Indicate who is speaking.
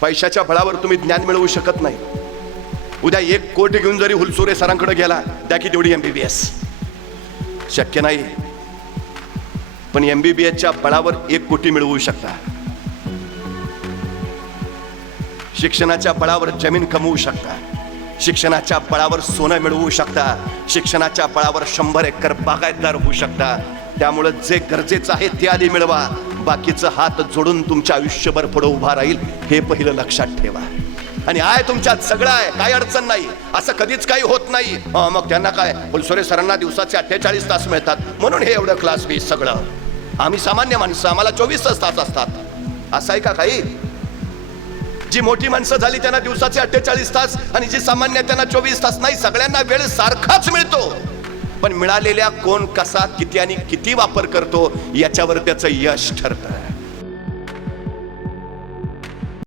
Speaker 1: पैशाच्या बळावर तुम्ही ज्ञान मिळवू शकत नाही. उद्या एक कोटी घेऊन जरी हुलसुरे सरांकडे गेला त्या की तेवढी एस शक्य नाही. पण एम बी बी एसच्या बळावर एक कोटी मिळवू शकता. शिक्षणाच्या बळावर जमीन कमवू शकता. शिक्षणाच्या बळावर सोनं मिळवू शकता. शिक्षणाच्या बळावर शंभर एकर बागायतदार होऊ शकता. त्यामुळं जे गरजेचं आहे ते आधी मिळवा. बाकीचं हात जोडून तुमच्या आयुष्यभर पुढे उभा राहील हे पहिलं लक्षात ठेवा. आणि आहे तुमच्यात सगळं आहे काय अडचण नाही. असं कधीच काही होत नाही. मग त्यांना काय? फुलसोरे सरांना दिवसाचे अठ्ठेचाळीस तास मिळतात. म्हणून हे एवढं क्लास बी सगळं. आम्ही सामान्य माणसं आम्हाला चोवीस तास असतात. असं आहे का काही? जी मोठी माणसं झाली त्यांना दिवसाचे अठ्ठेचाळीस तास. आणि जी सामान्य त्यांना चोवीस तास नाही. सगळ्यांना वेळ सारखाच मिळतो. पण मिळालेल्या कोण कसा किती आणि किती वापर करतो याच्यावर त्याचं यश ठरतं